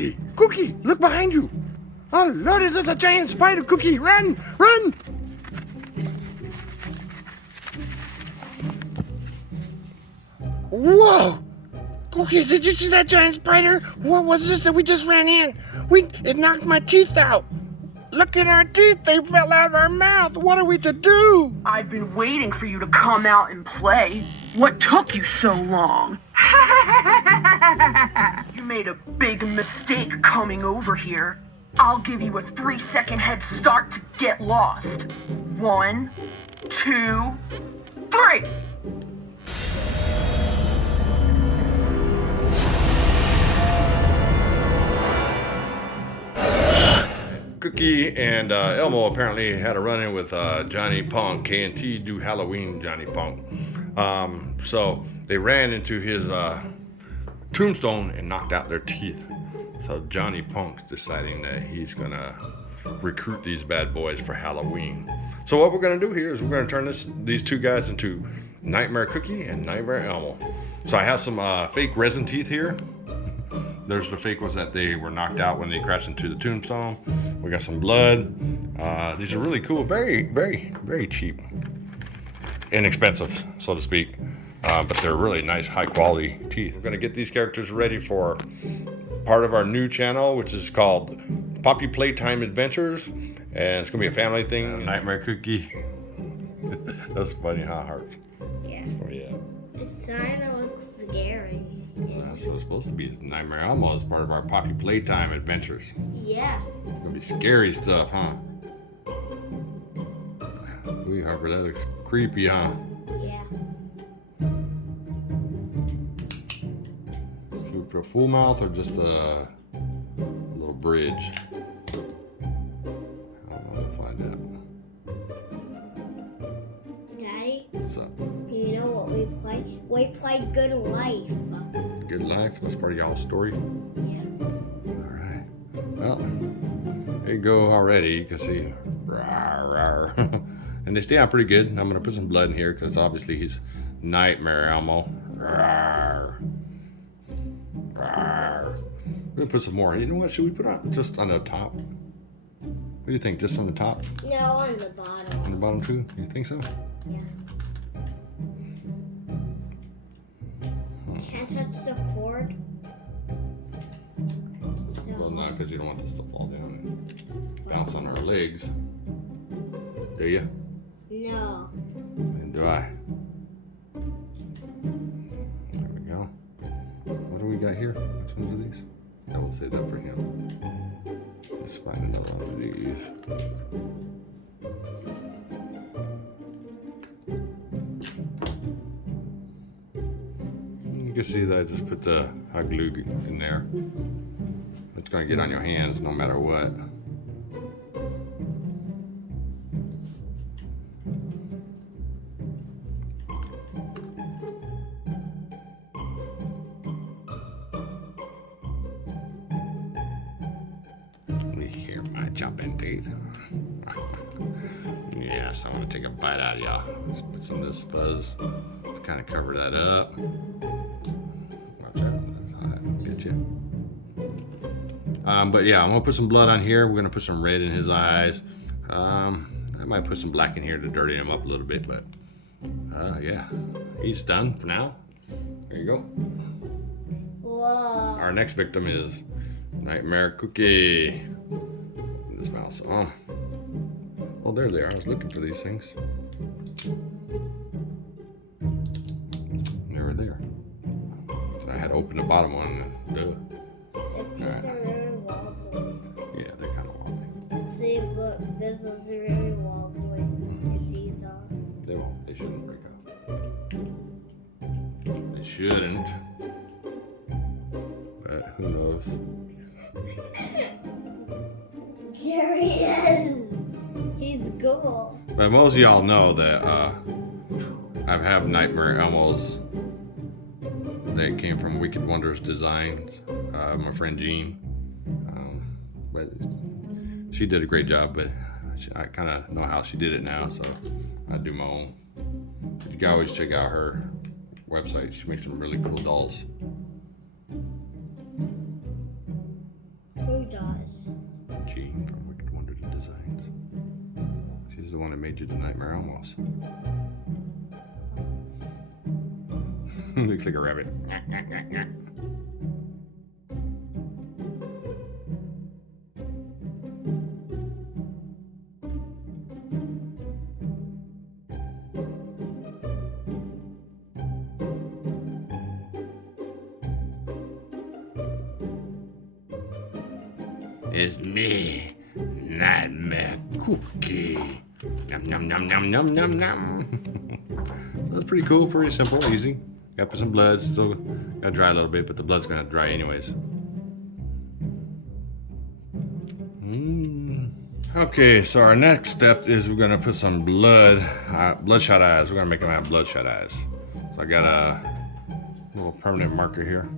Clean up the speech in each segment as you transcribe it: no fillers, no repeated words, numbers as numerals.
Cookie! Cookie! Look behind you! Oh, Lord, there's a giant spider! Cookie! Run! Run! Whoa! Cookie, did you see that giant spider? What was this that we just ran in? It knocked my teeth out. Look at our teeth, they fell out of our mouth. What are we to do? I've been waiting for you to come out and play. What took you so long? You made a big mistake coming over here. I'll give you a 3-second head start to get lost. 1, 2, 3. Cookie and Elmo apparently had a run-in with Johnny Punk, K&T do Halloween Johnny Punk. So they ran into his tombstone and knocked out their teeth. So Johnny Punk's deciding that he's gonna recruit these bad boys for Halloween. So what we're gonna do here is we're gonna turn these two guys into Nightmare Cookie and Nightmare Elmo. So I have some fake resin teeth here. There's the fake ones that they were knocked out when they crashed into the tombstone. We got some blood. These are really cool, very, very, very cheap. Inexpensive, so to speak. But they're really nice, high quality teeth. We're gonna get these characters ready for part of our new channel, which is called Poppy Playtime Adventures. And it's gonna be a family thing. Nightmare Cookie. That's funny, huh, Heart? Yeah. Oh, yeah. It kind of looks scary. So it's supposed to be Nightmare Elmo as part of our Poppy Playtime Adventures. Yeah. It's gonna be scary stuff, huh? Ooh, Harper, that looks creepy, huh? Yeah. Should we put a full mouth or just a little bridge? I don't know, we'll find out. Daddy, What's up? you know what we play? We play Good Life. Good life? That's part of y'all's story? Yeah. Alright. Well, there you go already. You can see. Rawr, rawr. And they stay on pretty good. I'm going to put some blood in here because obviously he's Nightmare Elmo. Rawr. Rawr. We're going to put some more. You know what? Should we put on just on the top? What do you think? Just on the top? No, on the bottom. On the bottom too? You think so? Yeah. Can't touch the cord. Well, not because you don't want this to fall down and bounce on our legs. Do you? No. And do I? There we go. What do we got here? Which ones are these? I will save that for him. Let's find another one of these. You can see that I just put the hot glue in there. It's going to get on your hands no matter what. Here, my jumping teeth. Yes, I want to take a bite out of y'all. Just put some of this fuzz to kind of cover that up. Watch out, that's hot. Get you. But yeah, I'm gonna put some blood on here. We're gonna put some red in his eyes. I might put some black in here to dirty him up a little bit, but yeah, he's done for now. There you go. Whoa. Our next victim is Nightmare Cookie. This mouse. Oh, there they are. I was looking for these things. They were there. So I had to open the bottom one. It's Alright. very wobbly. Yeah, they're kind of wobbly. See, look, this is very wobbly. These are. They won't. They shouldn't break up. They shouldn't. But who knows? There he is. He's cool. But most of y'all know that I have Nightmare Elmos that came from Wicked Wonders Designs. My friend Jean. But she did a great job, but I kind of know how she did it now, so I do my own. You can always check out her website. She makes some really cool dolls. does. Jean from Wicked Wonder Designs. She's the one that made you the Nightmare Elmos. Looks like a rabbit. It's me, Nightmare Cookie. Nom nom nom nom nom nom nom. That's pretty cool, pretty simple, easy. Got to put some blood, still gotta dry a little bit, but the blood's gonna dry anyways. Okay, so our next step is we're gonna put some bloodshot eyes. We're gonna make them have bloodshot eyes. So I got a little permanent marker here.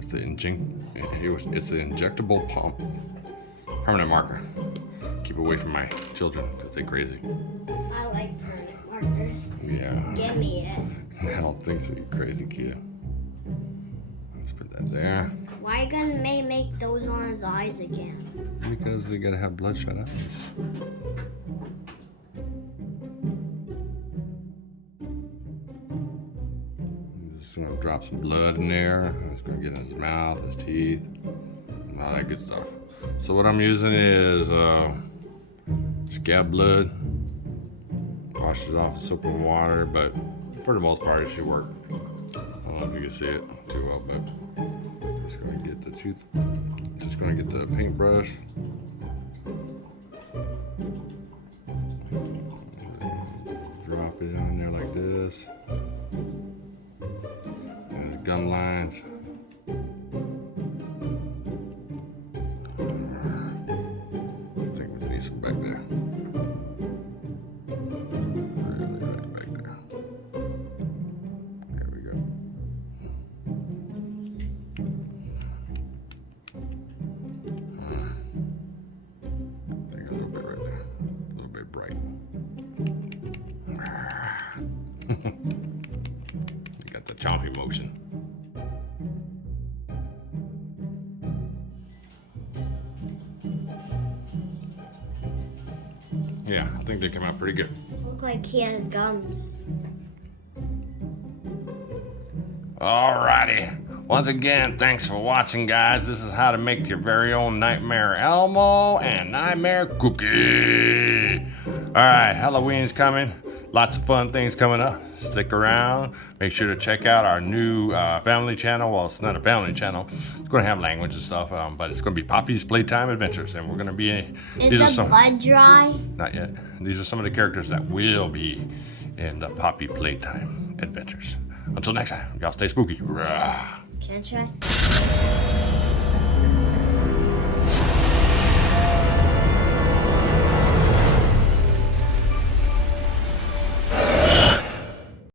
It's an injectable pump. Permanent marker. Keep away from my children because they're crazy. I like permanent markers. Yeah. Give me it. I don't think so, you crazy kid. Let's put that there. Why you gonna make those on his eyes again? Because they gotta have bloodshot eyes. I'm just gonna drop some blood in there. It's gonna get in his mouth, his teeth, and all that good stuff. So what I'm using is scab blood. Wash it off with soap and water, but for the most part it should work. I don't know if you can see it too well, but just gonna get the just gonna get the paintbrush. Drop it on there like this. And his gum lines. I think we need some back there. Really right back there. There we go. I think a little bit right there. A little bit bright. You got the chompy motion. Yeah, I think they came out pretty good. Look like he has gums. Alrighty. Once again, thanks for watching, guys. This is how to make your very own Nightmare Elmo and Nightmare Cookie. Alright, Halloween's coming. Lots of fun things coming up. Stick around. Make sure to check out our new family channel. Well, it's not a family channel. It's going to have language and stuff, but it's going to be Poppy's Playtime Adventures. And we're going to be... Is the blood dry? Not yet. These are some of the characters that will be in the Poppy Playtime Adventures. Until next time, y'all stay spooky. Rah. Can I try?